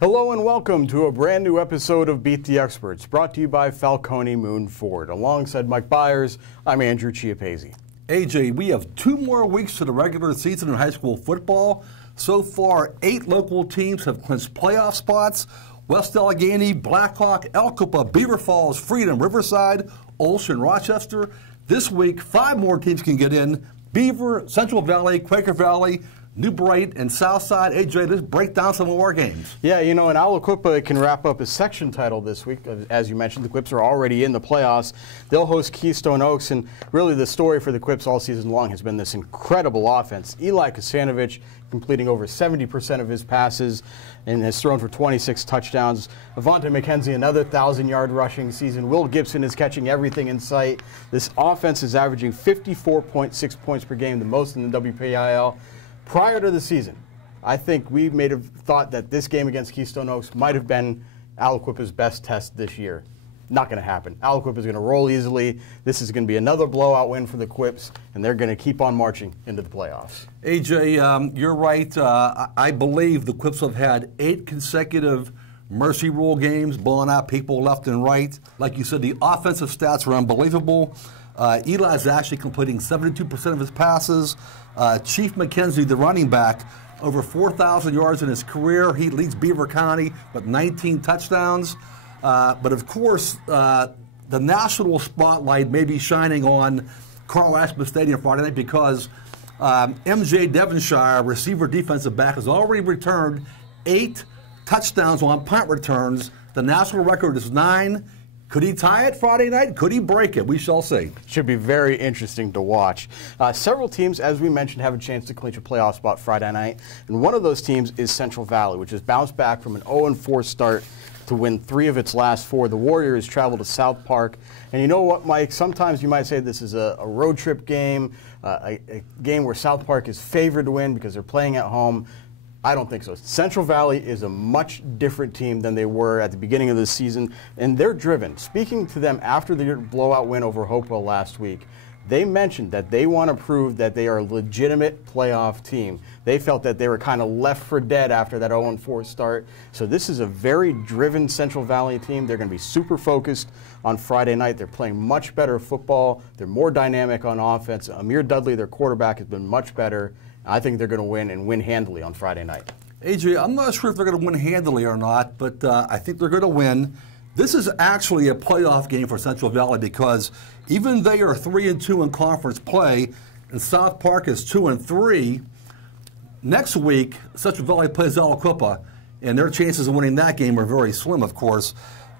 Hello and welcome to a brand new episode of Beat the Experts, brought to you by Falcone Moon Ford. Alongside Mike Bires, I'm Andrew Chiappazzi. AJ, we have 2 more weeks to the regular season in high school football. So far, 8 local teams have clinched playoff spots. West Allegheny, Blackhawk, Elcopa, Beaver Falls, Freedom, Riverside, Olson, Rochester. This week, 5 more teams can get in. Beaver, Central Valley, Quaker Valley, New Bright, and Southside. AJ, let's break down some of our games. Yeah, you know, and Aliquippa can wrap up his section title this week. As you mentioned, the Quips are already in the playoffs. They'll host Keystone Oaks, and really the story for the Quips all season long has been this incredible offense. Eli Kasanovich completing over 70% of his passes and has thrown for 26 touchdowns. Avante McKenzie, another 1,000-yard rushing season. Will Gibson is catching everything in sight. This offense is averaging 54.6 points per game, the most in the WPIL. Prior to the season, I think we may have thought that this game against Keystone Oaks might have been Aliquippa's best test this year. Not going to happen. Aliquippa is going to roll easily. This is going to be another blowout win for the Quips, and they're going to keep on marching into the playoffs. AJ, you're right. I believe the Quips have had 8 consecutive mercy rule games, blowing out people left and right. Like you said, the offensive stats are unbelievable. Eli's actually completing 72% of his passes. Chief McKenzie, the running back, over 4,000 yards in his career. He leads Beaver County with 19 touchdowns. But of course, the national spotlight may be shining on Carl Ashby Stadium Friday night because MJ Devonshire, receiver defensive back, has already returned 8 touchdowns on punt returns. The national record is 9. Could he tie it Friday night? Could he break it? We shall see. Should be very interesting to watch. Several teams, as we mentioned, have a chance to clinch a playoff spot Friday night. And one of those teams is Central Valley, which has bounced back from an 0-4 start to win 3 of its last 4. The Warriors travel to South Park. And you know what, Mike? Sometimes you might say this is a road trip game, a game where South Park is favored to win because they're playing at home. I don't think so. Central Valley is a much different team than they were at the beginning of the season, and they're driven. Speaking to them after the blowout win over Hopewell last week, they mentioned that they want to prove that they are a legitimate playoff team. They felt that they were kind of left for dead after that 0-4 start. So this is a very driven Central Valley team. They're going to be super focused on Friday night. They're playing much better football. They're more dynamic on offense. Amir Dudley, their quarterback, has been much better. I think they're going to win and win handily on Friday night. AJ, I'm not sure if they're going to win handily or not, but I think they're going to win. This is actually a playoff game for Central Valley because even they are 3-2 in conference play, and South Park is 2-3. Next week, Central Valley plays Aliquippa, and their chances of winning that game are very slim, of course.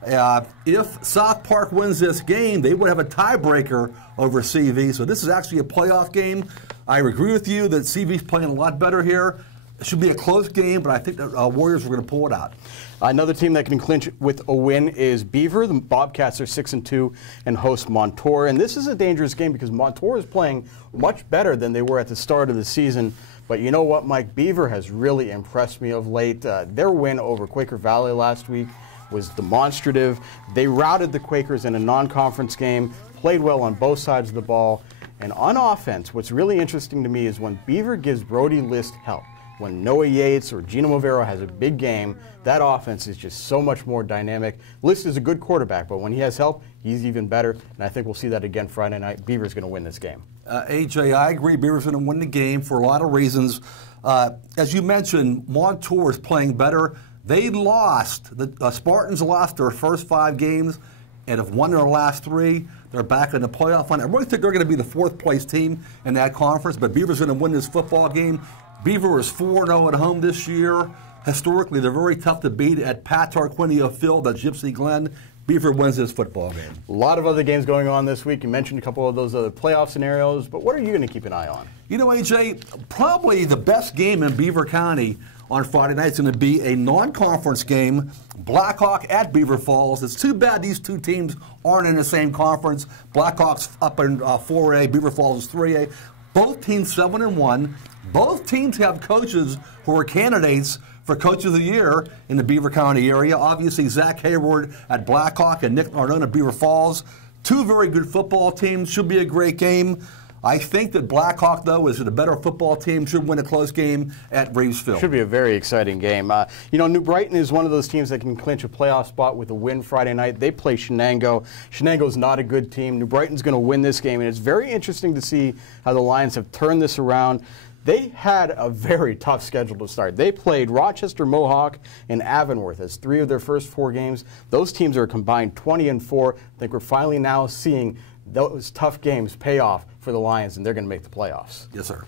If South Park wins this game, they would have a tiebreaker over CV. So this is actually a playoff game. I agree with you that CV's playing a lot better here. It should be a close game, but I think the Warriors are going to pull it out. Another team that can clinch with a win is Beaver. The Bobcats are 6-2 and host Montour. And this is a dangerous game because Montour is playing much better than they were at the start of the season. But you know what, Mike? Beaver has really impressed me of late. Their win over Quaker Valley last week was demonstrative. They routed the Quakers in a non-conference game, played well on both sides of the ball. And on offense, what's really interesting to me is when Beaver gives Brody List help. When Noah Yates or Gino Movero has a big game, that offense is just so much more dynamic. List is a good quarterback, but when he has help, he's even better. And I think we'll see that again Friday night. Beaver's going to win this game. AJ, I agree. Beaver's going to win the game for a lot of reasons. As you mentioned, Montour is playing better. They lost. The Spartans lost their first 5 games and have won their last 3. They're back in the playoff hunt. I really think they're going to be the 4th place team in that conference, but Beaver's going to win this football game. Beaver is 4-0 at home this year. Historically, they're very tough to beat at Pat Tarquinio Field at Gypsy Glen. Beaver wins this football game. A lot of other games going on this week. You mentioned a couple of those other playoff scenarios, but what are you going to keep an eye on? You know, AJ, probably the best game in Beaver County on Friday night is going to be a non-conference game, Blackhawk at Beaver Falls. It's too bad these 2 teams aren't in the same conference. Blackhawk's up in 4A, Beaver Falls is 3A. Both teams 7-1. Both teams have coaches who are candidates for Coach of the Year in the Beaver County area. Obviously, Zach Hayward at Blackhawk and Nick Nardone at Beaver Falls. 2 very good football teams. Should be a great game. I think that Blackhawk, though, is a better football team, should win a close game at Braves Field. Should be a very exciting game. New Brighton is one of those teams that can clinch a playoff spot with a win Friday night. They play Shenango. Shenango's not a good team. New Brighton's going to win this game, and it's very interesting to see how the Lions have turned this around. They had a very tough schedule to start. They played Rochester, Mohawk, and Avonworth as 3 of their first 4 games. Those teams are combined 20-4. I think we're finally now seeing those tough games pay off for the Lions, and they're going to make the playoffs. Yes, sir.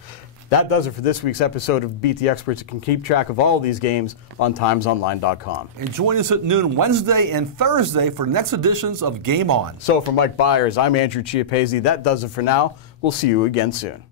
That does it for this week's episode of Beat the Experts. You can keep track of all of these games on timesonline.com. And join us at noon Wednesday and Thursday for next editions of Game On. So for Mike Bires, I'm Andrew Chiappazzi. That does it for now. We'll see you again soon.